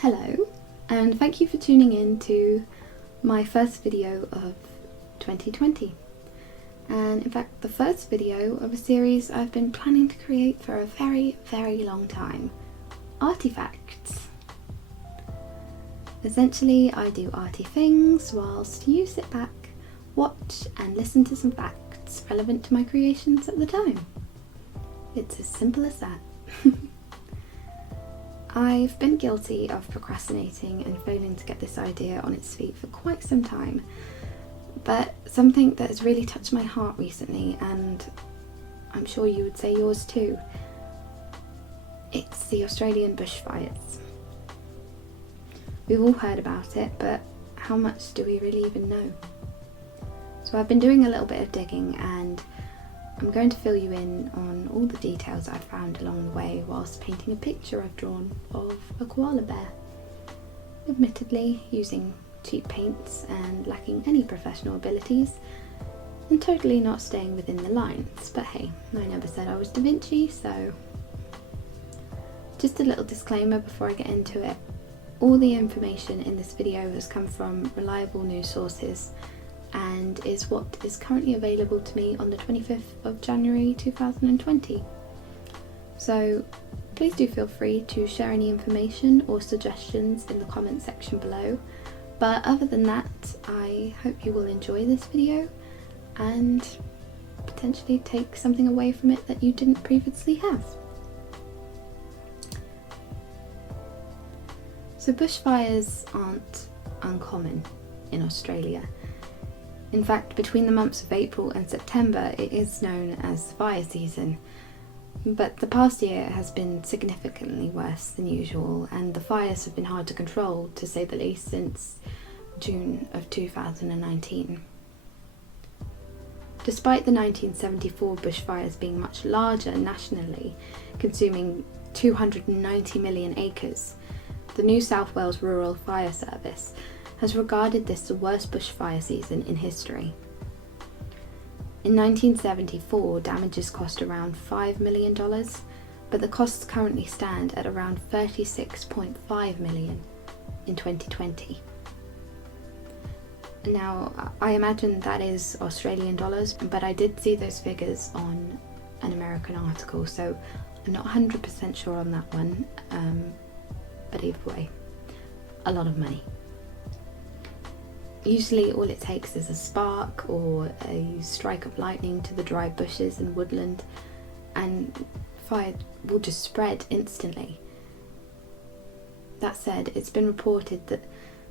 Hello, and thank you for tuning in to my first video of 2020. And in fact, the first video of a series I've been planning to create for a very, very long time. Arty Facts. Essentially, I do arty things whilst you sit back, watch and listen to some facts relevant to my creations at the time. It's as simple as that. I've been guilty of procrastinating and failing to get this idea on its feet for quite some time, but something that has really touched my heart recently, and I'm sure you would say yours too, it's the Australian bushfires. We've all heard about it, but how much do we really even know? So I've been doing a little bit of digging, and I'm going to fill you in on all the details I've found along the way whilst painting a picture I've drawn of a koala bear. Admittedly using cheap paints and lacking any professional abilities, and totally not staying within the lines, but hey, I never said I was Da Vinci, so... Just a little disclaimer before I get into it. All the information in this video has come from reliable news sources and is what is currently available to me on the 25th of January 2020. So please do feel free to share any information or suggestions in the comment section below. But other than that, I hope you will enjoy this video and potentially take something away from it that you didn't previously have. So bushfires aren't uncommon in Australia. In fact, between the months of April and September, it is known as fire season. But the past year has been significantly worse than usual, and the fires have been hard to control, to say the least, since June of 2019. Despite the 1974 bushfires being much larger nationally, consuming 290 million acres, the New South Wales Rural Fire Service has regarded this the worst bushfire season in history. In 1974, damages cost around $5 million, but the costs currently stand at around $36.5 million in 2020. Now, I imagine that is Australian dollars, but I did see those figures on an American article, so I'm not 100% sure on that one, but either way, a lot of money. Usually all it takes is a spark or a strike of lightning to the dry bushes and woodland, and fire will just spread instantly. That said, it's been reported that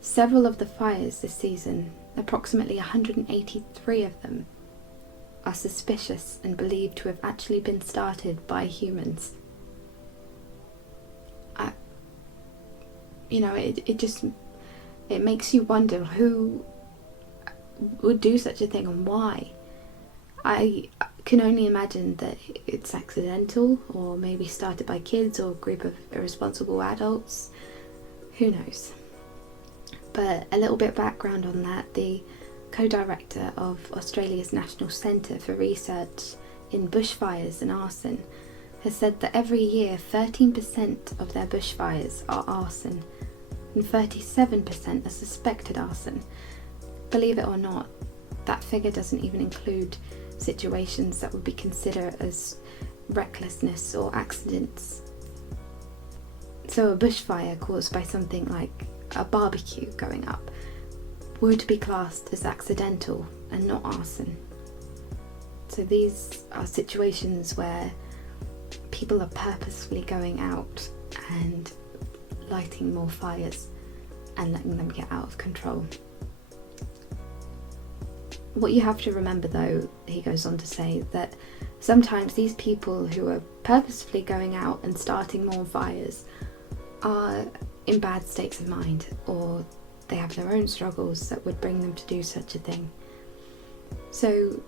several of the fires this season, approximately 183 of them, are suspicious and believed to have actually been started by humans. It makes you wonder who would do such a thing and why. I can only imagine that it's accidental, or maybe started by kids or a group of irresponsible adults. Who knows? But a little bit of background on that: the co-director of Australia's National Centre for Research in Bushfires and Arson has said that every year 13% of their bushfires are arson, and 37% are suspected arson. Believe it or not, that figure doesn't even include situations that would be considered as recklessness or accidents. So a bushfire caused by something like a barbecue going up would be classed as accidental and not arson. So these are situations where people are purposefully going out and lighting more fires and letting them get out of control. What you have to remember though, he goes on to say, that sometimes these people who are purposefully going out and starting more fires are in bad states of mind, or they have their own struggles that would bring them to do such a thing. So,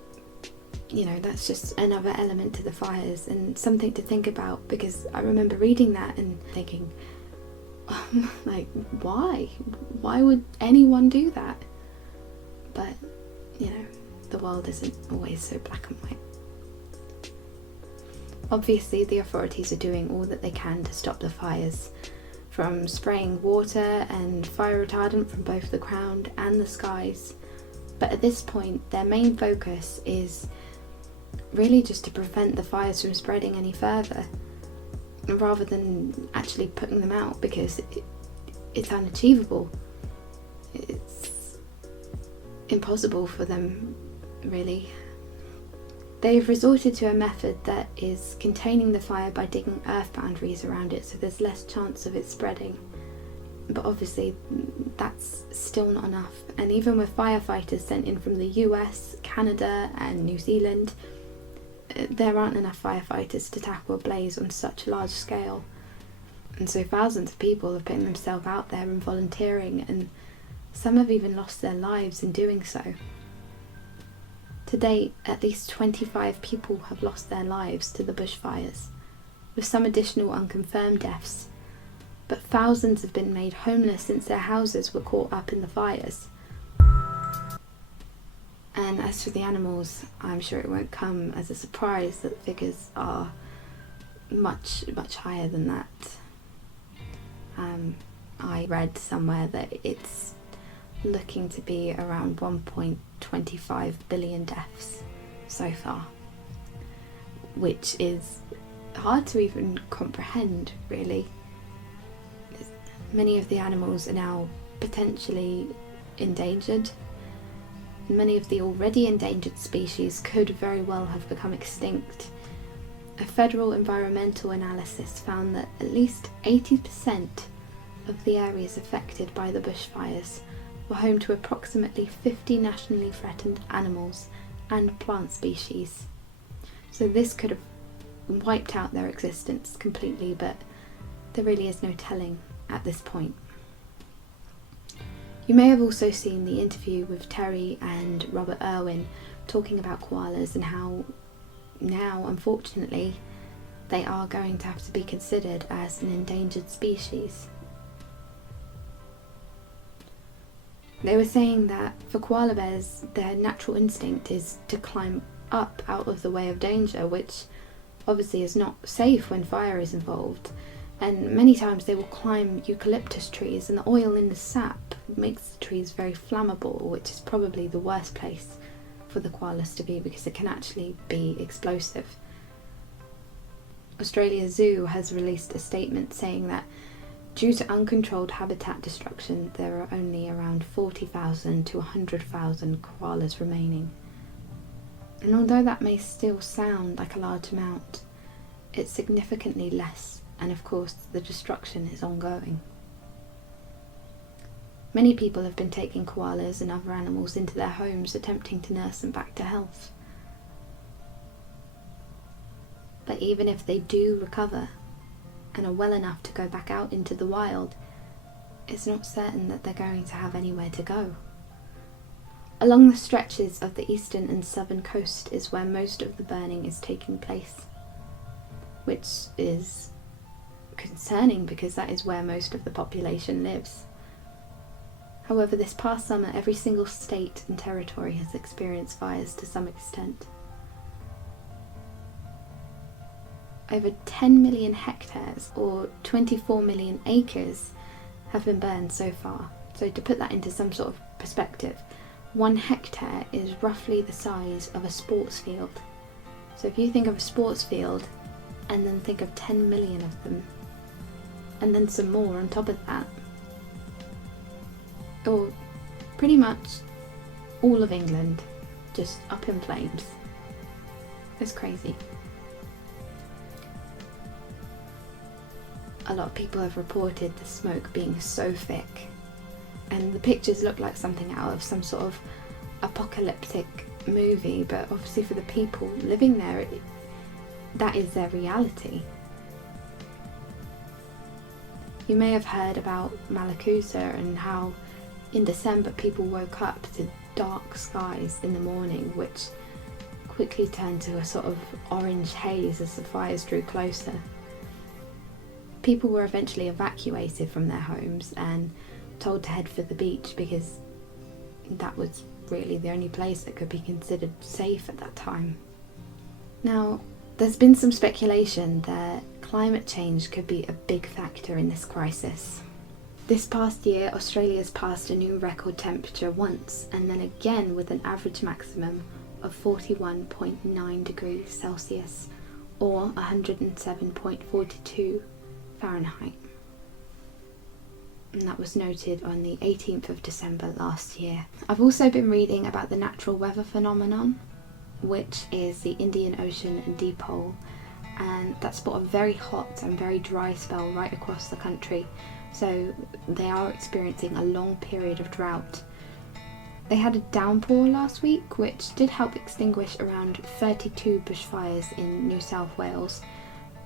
that's just another element to the fires and something to think about, because I remember reading that and thinking, like, why? Why would anyone do that? But, the world isn't always so black and white. Obviously, the authorities are doing all that they can to stop the fires from spraying water and fire retardant from both the ground and the skies. But at this point, their main focus is really just to prevent the fires from spreading any further, rather than actually putting them out, because it's unachievable. It's impossible for them, really. They've resorted to a method that is containing the fire by digging earth boundaries around it so there's less chance of it spreading. But obviously that's still not enough, and even with firefighters sent in from the US, Canada and New Zealand, there aren't enough firefighters to tackle a blaze on such a large scale. And so thousands of people have put themselves out there and volunteering, and some have even lost their lives in doing so. To date, at least 25 people have lost their lives to the bushfires, with some additional unconfirmed deaths, but thousands have been made homeless since their houses were caught up in the fires. And as for the animals, I'm sure it won't come as a surprise that the figures are much, much higher than that. I read somewhere that it's looking to be around 1.25 billion deaths so far, which is hard to even comprehend, really. Many of the animals are now potentially endangered. Many of the already endangered species could very well have become extinct. A federal environmental analysis found that at least 80% of the areas affected by the bushfires were home to approximately 50 nationally threatened animals and plant species. So this could have wiped out their existence completely, but there really is no telling at this point. You may have also seen the interview with Terry and Robert Irwin talking about koalas and how now, unfortunately, they are going to have to be considered as an endangered species. They were saying that for koala bears, their natural instinct is to climb up out of the way of danger, which obviously is not safe when fire is involved. And many times they will climb eucalyptus trees, and the oil in the sap makes the trees very flammable, which is probably the worst place for the koalas to be because it can actually be explosive. Australia Zoo has released a statement saying that due to uncontrolled habitat destruction, there are only around 40,000 to 100,000 koalas remaining. And although that may still sound like a large amount, it's significantly less, and of course the destruction is ongoing. Many people have been taking koalas and other animals into their homes, attempting to nurse them back to health. But even if they do recover and are well enough to go back out into the wild, it's not certain that they're going to have anywhere to go. Along the stretches of the eastern and southern coast is where most of the burning is taking place, which is concerning because that is where most of the population lives. However, this past summer, every single state and territory has experienced fires to some extent. Over 10 million hectares, or 24 million acres, have been burned so far. So to put that into some sort of perspective, 1 hectare is roughly the size of a sports field. So if you think of a sports field and then think of 10 million of them, and then some more on top of that, or pretty much all of England just up in flames. It's crazy. A lot of people have reported the smoke being so thick, and the pictures look like something out of some sort of apocalyptic movie, but obviously for the people living there, that is their reality. You may have heard about Malakusa and how in December people woke up to dark skies in the morning, which quickly turned to a sort of orange haze as the fires drew closer. People were eventually evacuated from their homes and told to head for the beach because that was really the only place that could be considered safe at that time. Now, there's been some speculation that climate change could be a big factor in this crisis. This past year, Australia's passed a new record temperature once, and then again with an average maximum of 41.9 degrees Celsius, or 107.42 Fahrenheit. And that was noted on the 18th of December last year. I've also been reading about the natural weather phenomenon, which is the Indian Ocean and Dipole, and that's brought a very hot and very dry spell right across the country, so they are experiencing a long period of drought. They had a downpour last week, which did help extinguish around 32 bushfires in New South Wales,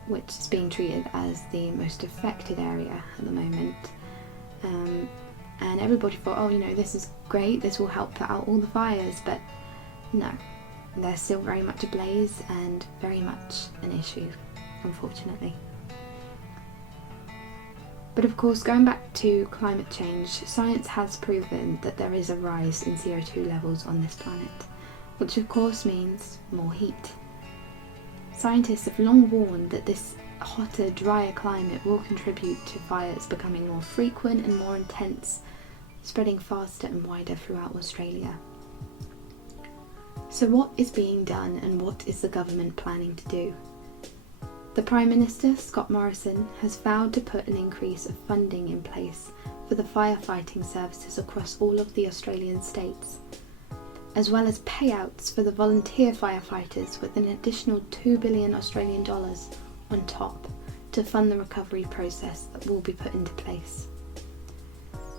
which is being treated as the most affected area at the moment. And everybody thought, oh, this is great, this will help put out all the fires, but no. They're still very much ablaze and very much an issue, unfortunately. But of course, going back to climate change, science has proven that there is a rise in CO2 levels on this planet, which of course means more heat. Scientists have long warned that this hotter, drier climate will contribute to fires becoming more frequent and more intense, spreading faster and wider throughout Australia. So what is being done and what is the government planning to do? The Prime Minister, Scott Morrison, has vowed to put an increase of funding in place for the firefighting services across all of the Australian states, as well as payouts for the volunteer firefighters with an additional $2 billion Australian dollars on top to fund the recovery process that will be put into place.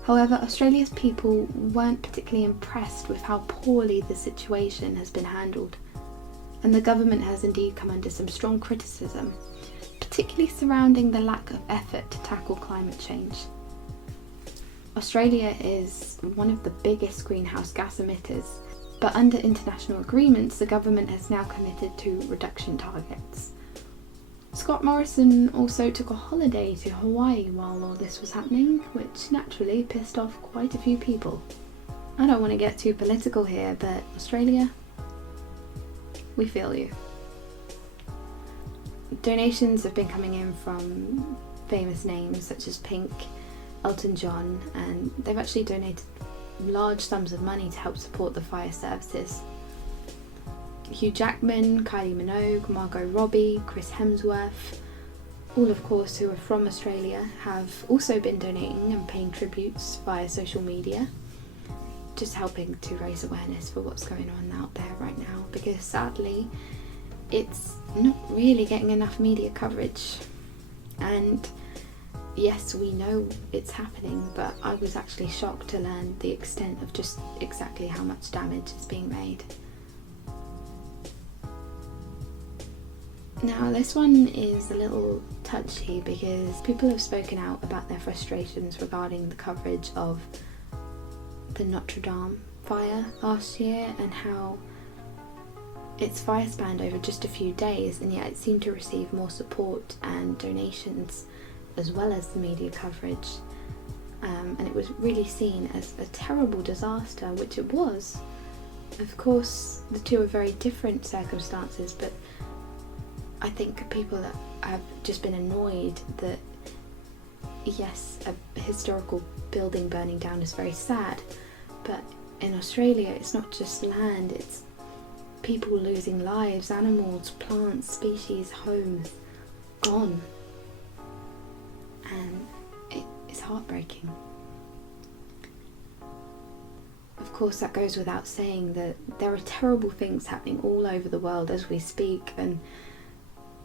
However, Australia's people weren't particularly impressed with how poorly the situation has been handled, and the government has indeed come under some strong criticism, particularly surrounding the lack of effort to tackle climate change. Australia is one of the biggest greenhouse gas emitters, but under international agreements, the government has now committed to reduction targets. Scott Morrison also took a holiday to Hawaii while all this was happening, which naturally pissed off quite a few people. I don't want to get too political here, but Australia, we feel you. Donations have been coming in from famous names such as Pink, Elton John, and they've actually donated large sums of money to help support the fire services. Hugh Jackman, Kylie Minogue, Margot Robbie, Chris Hemsworth, all of course who are from Australia, have also been donating and paying tributes via social media, just helping to raise awareness for what's going on out there right now, because sadly it's not really getting enough media coverage. And yes, we know it's happening, but I was actually shocked to learn the extent of just exactly how much damage is being made. Now, this one is a little touchy because people have spoken out about their frustrations regarding the coverage of the Notre Dame fire last year and how its fire spanned over just a few days, and yet it seemed to receive more support and donations as well as the media coverage. And it was really seen as a terrible disaster, which it was. Of course, the two are very different circumstances, but I think people have just been annoyed that, yes, a historical building burning down is very sad, but in Australia it's not just land, it's people losing lives, animals, plants, species, homes, gone. And it's heartbreaking. Of course, that goes without saying that there are terrible things happening all over the world as we speak, and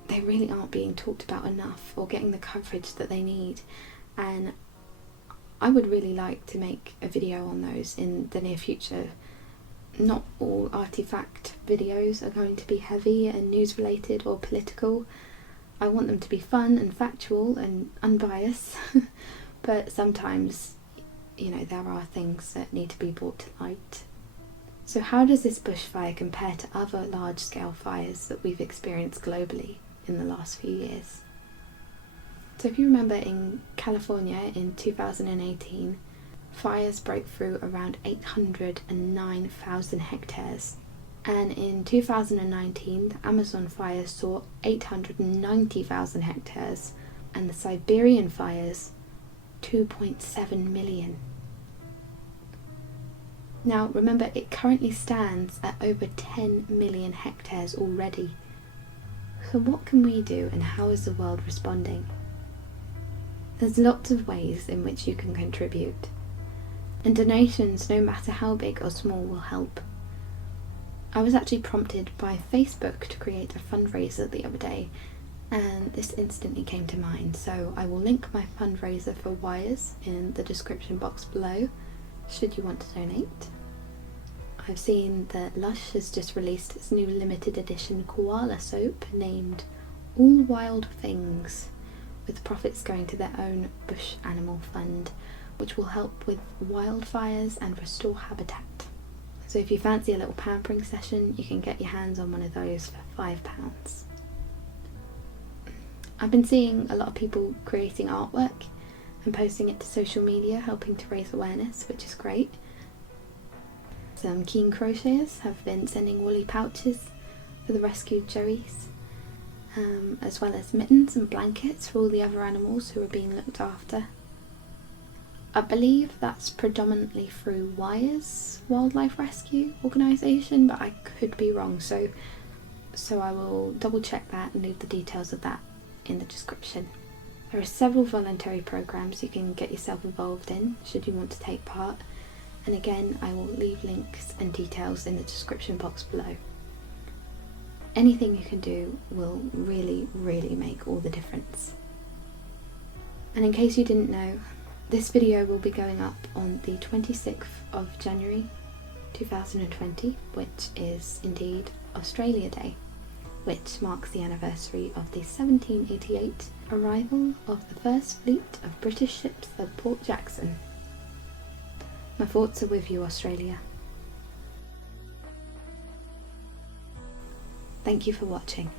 they really aren't being talked about enough or getting the coverage that they need. And I would really like to make a video on those in the near future. Not all Arty Fact videos are going to be heavy and news related or political. I want them to be fun and factual and unbiased, but sometimes, there are things that need to be brought to light. So how does this bushfire compare to other large-scale fires that we've experienced globally in the last few years? So if you remember, in California in 2018, fires broke through around 809,000 hectares, And in 2019, the Amazon fires saw 890,000 hectares, and the Siberian fires 2.7 million. Now remember, it currently stands at over 10 million hectares already. So what can we do, and how is the world responding? There's lots of ways in which you can contribute, and donations, no matter how big or small, will help. I was actually prompted by Facebook to create a fundraiser the other day, and this instantly came to mind, so I will link my fundraiser for wires in the description box below, should you want to donate. I've seen that Lush has just released its new limited edition koala soap named All Wild Things, with profits going to their own bush animal fund, which will help with wildfires and restore habitat. So if you fancy a little pampering session, you can get your hands on one of those for £5. I've been seeing a lot of people creating artwork and posting it to social media, helping to raise awareness, which is great. Some keen crocheters have been sending woolly pouches for the rescued joeys, as well as mittens and blankets for all the other animals who are being looked after. I believe that's predominantly through Wires Wildlife Rescue organisation, but I could be wrong, so I will double check that and leave the details of that in the description. There are several voluntary programs you can get yourself involved in should you want to take part, and again I will leave links and details in the description box below. Anything you can do will really, really make all the difference. And in case you didn't know, this video will be going up on the 26th of January 2020, which is indeed Australia Day, which marks the anniversary of the 1788 arrival of the first fleet of British ships at Port Jackson. My thoughts are with you, Australia. Thank you for watching.